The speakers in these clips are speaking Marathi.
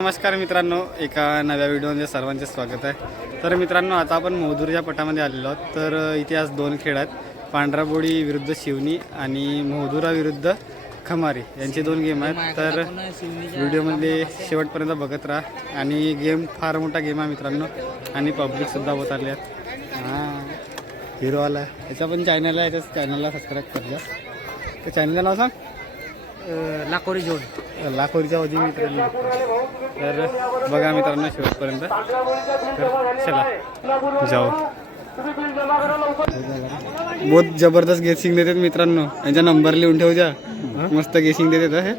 नमस्कार मित्रांनो, एका नव्या व्हिडिओमध्ये सर्वांचे स्वागत आहे। तर मित्रांनो, आता आपण मोहदूरच्या पटामध्ये आलेलो आहोत। तर इथे आज दोन खेळ आहेत, पांढराबोडी विरुद्ध शिवनी आणि मोहदुरा विरुद्ध खमारी यांचे दोन गेम आहेत। तर व्हिडिओमध्ये शेवटपर्यंत बघत राहा। आणि गेम फार मोठा गेम आहे मित्रांनो, आणि पब्लिकसुद्धा होत आले आहेत। हां, हिरोवाला याचा पण चॅनल आहे, त्याच चॅनलला सबस्क्राईब कर द्या। त्या चॅनलचं नाव सांग। लाकोरी जोड लाखोरीच्या वजी मित्रांनो। तर बघा मित्रांनो शेवटपर्यंत। तर चला जाओ। बहुत जबरदस्त गेसिंग देतात मित्रांनो, यांचा नंबर लिहून ठेवजा। मस्त गेसिंग देतात हे।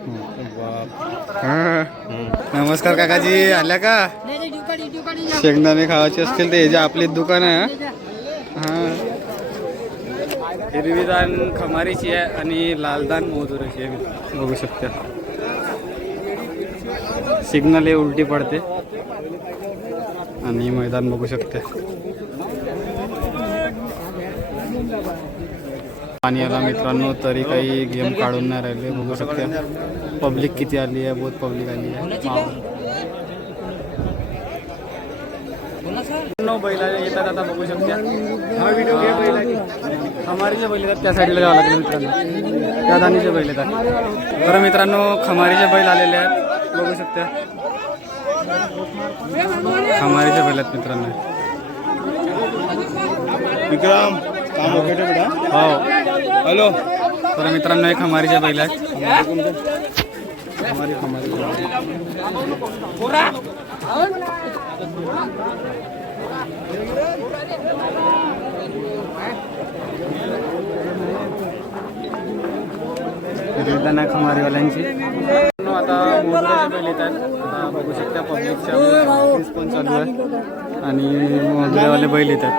हां, नमस्कार काकाजी, आल्या का? शेंगदाणे खावायचे असतील ते आपली दुकान आहे। हां, हिरवी दान खमारीची आहे आणि लाल दान मोहदुराची आहे, बघू शकता। सिग्नल हे उलटी पडते आणि मैदान बघू शकते। पाणी आला मित्रांनो, तरी काही गेम काढून नाही राहिले, बघू शकता। पब्लिक किती आली आहे, बहुत पब्लिक आली आहे। बैला येतात आता, बघू शकता। हा व्हिडिओ घे बैला, खमारीचे बैल येतात त्या साईडला जावं लागेल मित्रांनो, त्या दानीचे बैल येतात। तर मित्रांनो, खमारीचे बैल आलेले आहेत, बघू शकता। खमारीचे बैल आहेत मित्रांनो। विक्रम काम ओके बेटा? हो, हॅलो। तर मित्रांनो, हे खमारीचे बैल आहेत। खमारी खमारीवाल्यांची आता मोहदुराचे बैल येत आहेत। आता बघू शकता पब्लिकच्या रिस्पॉन्स चालू आहे आणि मोहदुरावाले बैल येतात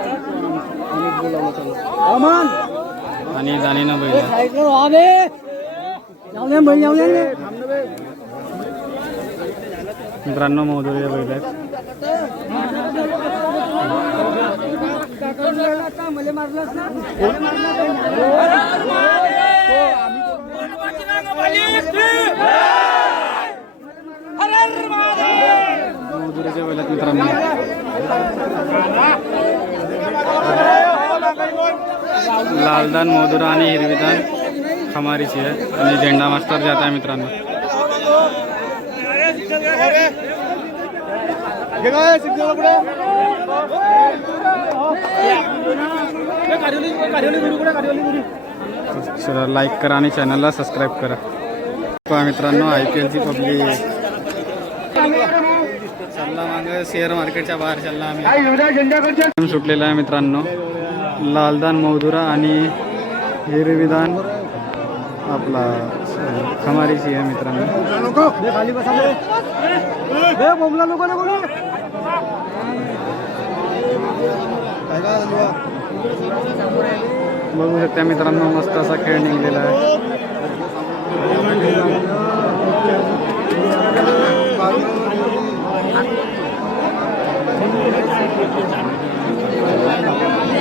आणि जाणीनं बैल आहे। मित्रांनो, मोहदुराचे बैल आहेत। मोहदुराचे बैल आहेत मित्रांनो। लालदान मोहदुरा आणि हिरवीदान खमारीची आहे आणि झेंडा मास्टर जात आहे मित्रांनो। चला लाईक करा आणि चॅनलला सबस्क्राईब करा। पहा मित्रांनो, IPLची पब्लिक चालला मागं, शेअर मार्केटच्या बाहेर चालला आम्ही। सुटलेला आहे मित्रांनो, लालदान मोहदुरा आणि हिरवीदान आपला खमारीची आहे मित्रांनो। बघू शकता मित्रांनो, मस्त असा खेळ निघलेला आहे।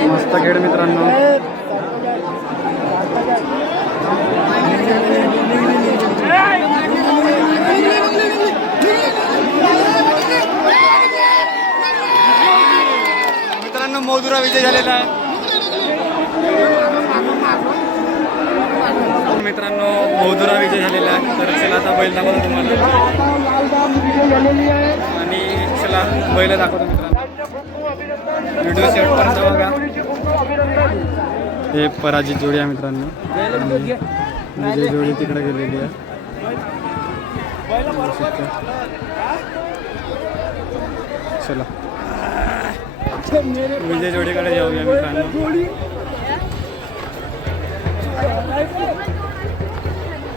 मस्त खेळ मित्रांनो। मित्रांनो, मोहदुरा विजय झालेला आहे। मित्रांनो, मोहदुरा विजय झालेला आहे। तर चला आता बैल दाखवतो तुम्हाला, आणि चला बैल दाखवतो मित्रांनो। व्हिडिओ शेवटपर्यंत बघा। हे पराजित जोडी आहे मित्रांनो, विजय जोडी तिकडे गेलेली आहे। चला विजय जोडीकडे जाऊया मित्रांनो।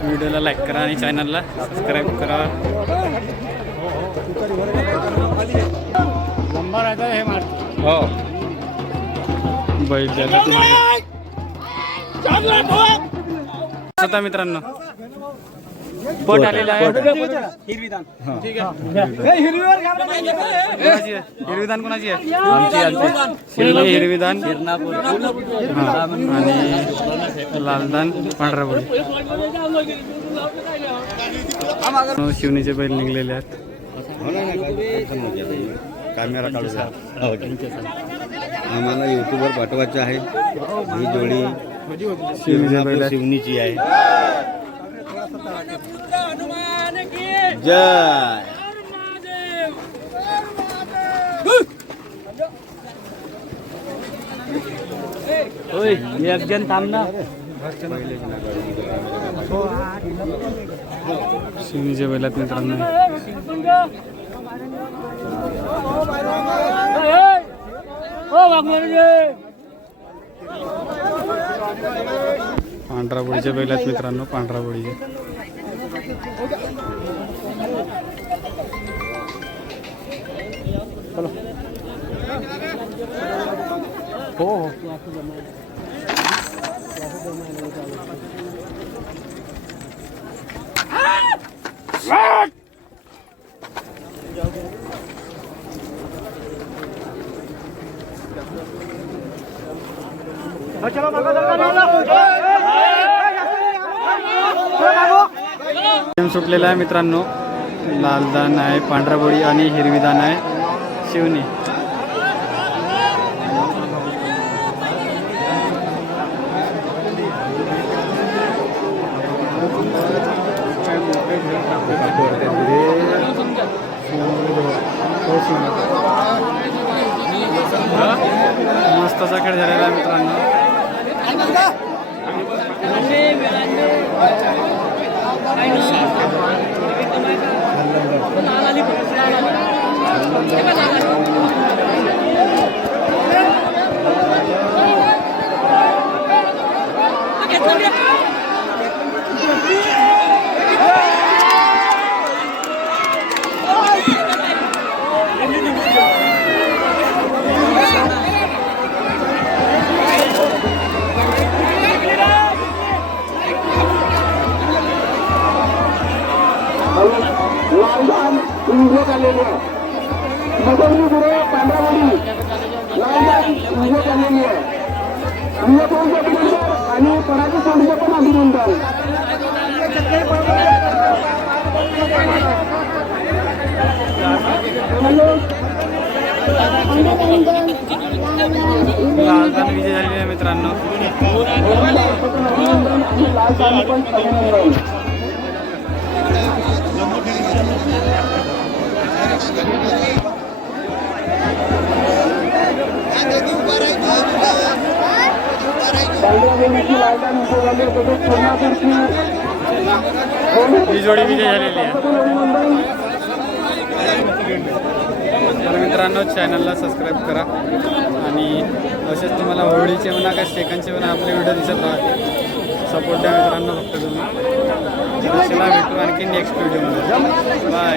व्हिडिओला लाईक करा आणि चॅनलला सबस्क्राईब करा। हो, बैल स्वतः मित्रांनो पट आलेला आहे। हिरवीदान कोणाची आहे? आमची हिरवीदान आणि लालदान पांढराबोडी। शिवनीचे बैल निघलेले आहेत। कॅमेरा काढूया. आम्हाला यूट्यूबवर पाठवायचं आहे. ही जोडी शिवनापूर शिवनीची आहे. जय एक जण थांब ना. शिवनीच्या बैलात मित्रांनो पांढरा बोळीच्या बैलात मित्रांनो पांढरा बोळीचे हो हो गेम सुटलेला आहे मित्रांनो. लाल दान आहे पांढरा बोळी आणि हिरवी दान आहे शिवनी. मस्तचा खेळ झालेला आहे मित्रांनो. लालदान इंग्रज आलेले आहे. मगरनी पुढे पांढरावडी लालदान इंग्रज आलेली आहे. इंग्रजांचे अभिनंदन आणि पराजी सोडीचे पण अभिनंदन. लालदान विजय झालेले आहे मित्रांनो. आणि लालदान पण अभिनंदन. ही जोडी विजय झालेली आहे. तर मित्रांनो चॅनलला सबस्क्राईब करा आणि असेच तुम्हाला होळीचे म्हणा काय सेकंडचे म्हणा आपले व्हिडिओ दिसत राहते. सपोर्ट द्या मित्रांनो फक्त तुम्ही. चला भेटू आणखी नेक्स्ट व्हिडिओमध्ये. बाय.